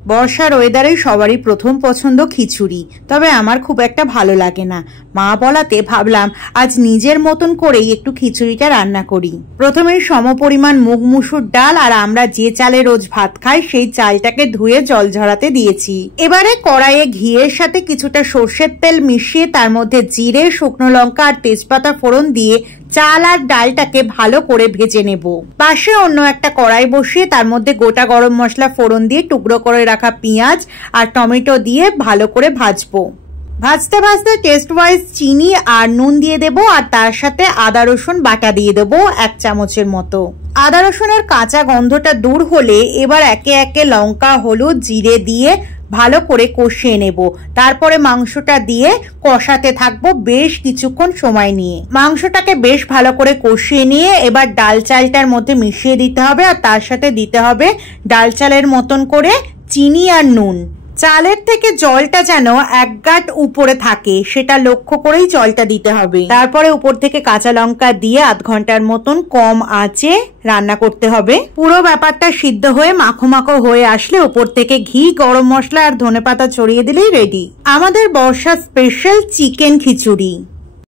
বর্ষার ওয়েদারে সবারই প্রথম পছন্দ খিচুড়ি, তবে আমার খুব একটা ভালো লাগে না। মা বলাতে ভাবলাম আজ নিজের মতন করেই একটু খিচুড়িটা রান্না করি। প্রথমে সমপরিমাণ মুগ মুসুর ডাল আর আমরা যে চালে রোজ ভাত খাই সেই চালটাকে ধুয়ে জল ঝরাতে দিয়েছি। এবারে কড়াইয়ে ঘিয়ের সাথে কিছুটা সর্ষের তেল মিশিয়ে তার মধ্যে জিরে, শুকনো লঙ্কা আর তেজপাতা ফোড়ন দিয়ে চাল আর ডালটাকে ভালো করে ভেজে নেব। পাশে অন্য একটা কড়াই বসিয়ে তার মধ্যে গোটা গরম মশলা ফোড়ন দিয়ে টুকরো করে রাখা পেঁয়াজ আর টমেটো দিয়ে ভালো করে ভাজবো। ভাজতে ভাজতে টেস্ট ওয়াইজ চিনি আর নুন দিয়ে দেব, আর তার সাথে আদা রসুন বাটা দিয়ে দেবো 1 চামচের মতো। আদা রসুনের কাঁচা গন্ধটা দূর হলে এবার একে একে লঙ্কা, হলুদ, জিরে দিয়ে ভালো করে কষিয়ে নেব। তারপরে মাংসটা দিয়ে কষাতে থাকবো বেশ কিছুক্ষণ সময় নিয়ে। মাংসটাকে বেশ ভালো করে কষিয়ে নিয়ে এবার ডাল চালটার মধ্যে মিশিয়ে দিতে হবে, আর তার সাথে দিতে হবে ডাল চালের মতন করে চিনি আর নুন। চালের থেকে জলটা যেন 1 গাঁট উপরে থাকে সেটা লক্ষ্য করেই জলটা দিতে হবে। তারপরে উপর থেকে কাঁচা লঙ্কা দিয়ে 1/2 ঘন্টার মতন কম আঁচে রান্না করতে হবে। পুরো ব্যাপারটা সিদ্ধ হয়ে মাখো মাখো হয়ে আসলে উপর থেকে ঘি, গরম মশলা আর ধনেপাতা ছড়িয়ে দিলেই রেডি আমাদের বর্ষার স্পেশাল চিকেন খিচুড়ি।